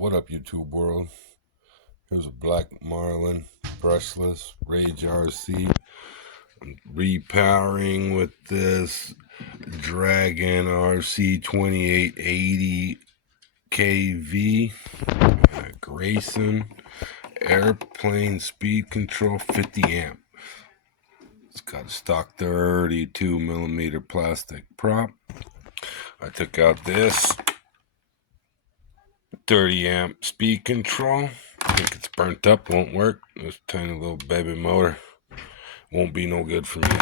What up, YouTube world? Here's a black Marlin brushless Rage RC. I'm repowering with this Dragon RC 2880 kV Grayson airplane speed control 50 amp. It's got a stock 32 millimeter plastic prop. I took out this 30 amp speed control. I think it's burnt up, won't work. This tiny little baby motor won't be no good for me.